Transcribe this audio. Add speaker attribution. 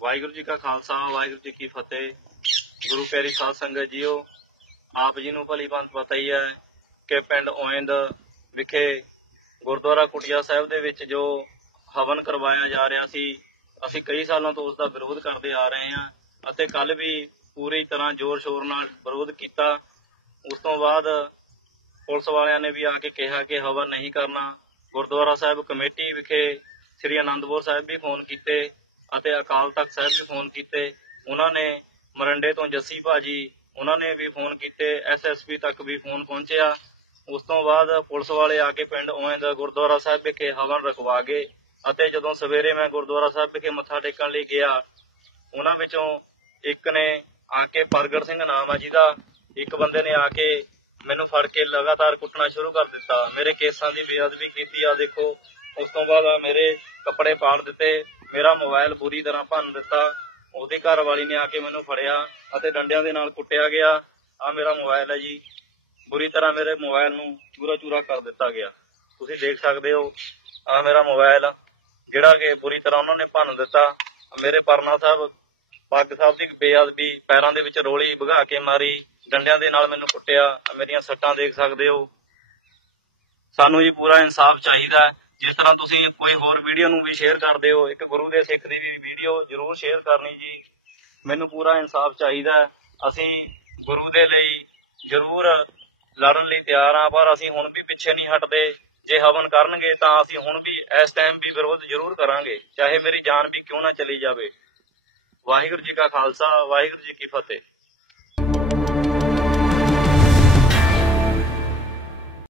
Speaker 1: ਵਾਹਿਗੁਰੂ ਜੀ ਕਾ ਖਾਲਸਾ, ਵਾਹਿਗੁਰੂ ਜੀ ਕੀ ਫਤਿਹ। ਗੁਰੂ ਪਿਆਰੀ ਸਾਧ ਸੰਗਤ ਜੀਓ, ਆਪ ਜੀ ਨੂੰ ਭਲੀ ਭਾਂਤ ਪਤਾ ਹੀ ਹੈ ਕਿ ਪਿੰਡ ਓਇੰਦ ਵਿਖੇ ਗੁਰਦੁਆਰਾ ਕੁਟਿਆ ਸਾਹਿਬ ਦੇ ਵਿੱਚ ਜੋ ਹਵਨ ਕਰਵਾਇਆ ਜਾ ਰਿਹਾ ਸੀ, ਅਸੀਂ ਕਈ ਸਾਲਾਂ ਤੋਂ ਉਸ ਦਾ ਵਿਰੋਧ ਕਰਦੇ ਆ ਰਹੇ ਹਾਂ ਅਤੇ ਕੱਲ ਵੀ ਪੂਰੀ ਤਰ੍ਹਾਂ ਜ਼ੋਰ ਸ਼ੋਰ ਨਾਲ ਵਿਰੋਧ ਕੀਤਾ। ਉਸ ਤੋਂ ਬਾਅਦ ਪੁਲਿਸ ਵਾਲਿਆਂ ਨੇ ਵੀ ਆ ਕੇ ਕਿਹਾ ਕਿ ਹਵਨ ਨਹੀਂ ਕਰਨਾ। ਗੁਰਦੁਆਰਾ ਸਾਹਿਬ ਕਮੇਟੀ ਵਿਖੇ ਸ੍ਰੀ ਅਨੰਦਪੁਰ ਸਾਹਿਬ ਵੀ ਫੋਨ ਕੀਤੇ। ਅਤੇ ਅਕਾਲ ਤਖਤ ਸਾਹਿਬ ਵੀ ਫੋਨ ਕੀਤੇ। ਉਹਨਾਂ ਨੇ ਮਰੰਡੇ ਤੋਂ ਜੱਸੀ ਭਾਜੀ, ਉਹਨਾਂ ਨੇ ਵੀ ਫੋਨ ਕੀਤੇ ਐਸਐਸਪੀ ਤੱਕ ਵੀ ਫੋਨ ਪਹੁੰਚਿਆ। ਉਸ ਤੋਂ ਬਾਅਦ ਪੁਲਿਸ ਵਾਲੇ ਆ ਕੇ ਪਿੰਡ ਓਵੇਂ ਦਾ ਗੁਰਦੁਆਰਾ ਸਾਹਿਬ ਵਿਖੇ ਹਵਨ ਰਖਵਾ ਗਏ ਅਤੇ ਜਦੋਂ ਸਵੇਰੇ ਮੈਂ ਗੁਰਦੁਆਰਾ ਸਾਹਿਬ ਵਿਖੇ ਮੱਥਾ ਟੇਕਣ ਲਈ ਗਿਆ, ਉਹਨਾਂ ਵਿੱਚੋਂ ਇੱਕ ਨੇ ਆ ਕੇ ਪ੍ਰਗਟ ਸਿੰਘ ਨਾਮ ਆ ਜਿਹਦਾ, ਇੱਕ ਬੰਦੇ ਨੇ ਆ ਕੇ ਮੈਨੂੰ ਫੜ ਕੇ ਲਗਾਤਾਰ ਕੁੱਟਣਾ ਸ਼ੁਰੂ ਕਰ ਦਿੱਤਾ। ਮੇਰੇ ਕੇਸਾਂ ਦੀ ਬੇਅਦਬੀ ਕੀਤੀ। ਆ ਦੇਖੋ ਉਸ ਤੋਂ ਬਾਅਦ ਆ ਮੇਰੇ ਕੱਪੜੇ ਪਾੜ ਦਿੱਤੇ, ਮੇਰਾ ਮੋਬਾਈਲ ਬੁਰੀ ਤਰ੍ਹਾਂ ਭੰਨ ਦਿੱਤਾ, ਉਹਦੇ ਘਰ ਵਾਲੀ ਨੇ ਆ ਕੇ ਮੈਨੂੰ ਫੜਿਆ ਅਤੇ ਡੰਡਿਆਂ ਦੇ ਨਾਲ ਕੁੱਟਿਆ ਗਿਆ। ਆ ਮੇਰਾ ਮੋਬਾਈਲ ਹੈ ਜੀ। ਬੁਰੀ ਤਰ੍ਹਾਂ ਮੇਰੇ ਮੋਬਾਈਲ ਨੂੰ ਚੂਰਾ ਚੂਰਾ ਕਰ ਦਿੱਤਾ ਗਿਆ। ਤੁਸੀਂ ਦੇਖ ਸਕਦੇ ਹੋ ਆ ਮੇਰਾ ਮੋਬਾਈਲ ਜਿਹੜਾ ਕਿ ਬੁਰੀ ਤਰ੍ਹਾਂ ਉਹਨਾਂ ਨੇ ਭੰਨ ਦਿੱਤਾ। ਮੇਰੇ ਪਰਨਾ ਸਾਹਿਬ ਪੱਗ ਸਾਹਿਬ ਦੀ ਬੇਅਦਬੀ ਪੈਰਾਂ ਦੇ ਵਿੱਚ ਰੋਲੀ ਭਗਾ ਕੇ ਮਾਰੀ, ਡੰਡਿਆਂ ਦੇ ਨਾਲ ਮੈਨੂੰ ਕੁੱਟਿਆ। ਮੇਰੀਆਂ ਸੱਟਾਂ ਦੇਖ ਸਕਦੇ ਹੋ। ਸਾਨੂੰ ਜੀ ਪੂਰਾ ਇਨਸਾਫ ਚਾਹੀਦਾ ਹੈ। ਜਿਸ ਤਰ੍ਹਾਂ ਤੁਸੀਂ ਕੋਈ ਹੋਰ ਵੀਡੀਓ ਨੂੰ ਵੀ ਸ਼ੇਅਰ ਕਰਦੇ ਹੋ, ਇੱਕ ਗੁਰੂ ਦੇ ਸਿੱਖ ਦੀ ਵੀ ਵੀਡੀਓ ਜ਼ਰੂਰ ਸ਼ੇਅਰ ਕਰਨੀ ਜੀ। ਮੈਨੂੰ ਪੂਰਾ ਇਨਸਾਫ ਚਾਹੀਦਾ ਅਸੀਂ ਗੁਰੂ ਦੇ ਲਈ ਜ਼ਰੂਰ ਲੜਨ ਲਈ ਤਿਆਰ ਹਾਂ, ਪਰ ਅਸੀਂ ਹੁਣ ਵੀ ਪਿੱਛੇ ਨਹੀਂ ਹਟਦੇ। ਜੇ ਹਵਨ ਕਰਨਗੇ ਤਾਂ ਅਸੀਂ ਹੁਣ ਵੀ ਇਸ ਟਾਈਮ ਵੀ ਵਿਰੋਧ ਜ਼ਰੂਰ ਕਰਾਂਗੇ। ਚਾਹੇ ਮੇਰੀ ਜਾਨ ਵੀ ਕਿਉਂ ਨਾ ਚਲੀ ਜਾਵੇ। ਵਾਹਿਗੁਰੂ ਜੀ ਕਾ ਖਾਲਸਾ, ਵਾਹਿਗੁਰੂ ਜੀ ਕੀ ਫਤਿਹ।